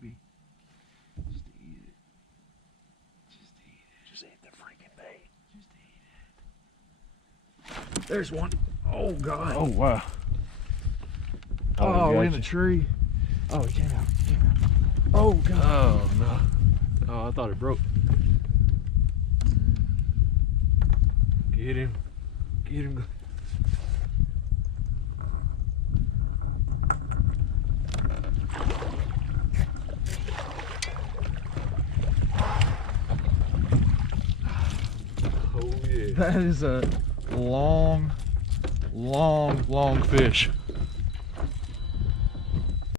baby. Just eat it. Just eat it. Just eat the freaking bait. Just eat it. There's one. Oh, God. Oh, wow. Oh, in the tree. Oh, he came out. He came out. Oh, God. Oh, no. Oh, I thought it broke. Get him. Get him. Oh, yeah. That is a long, long, long fish.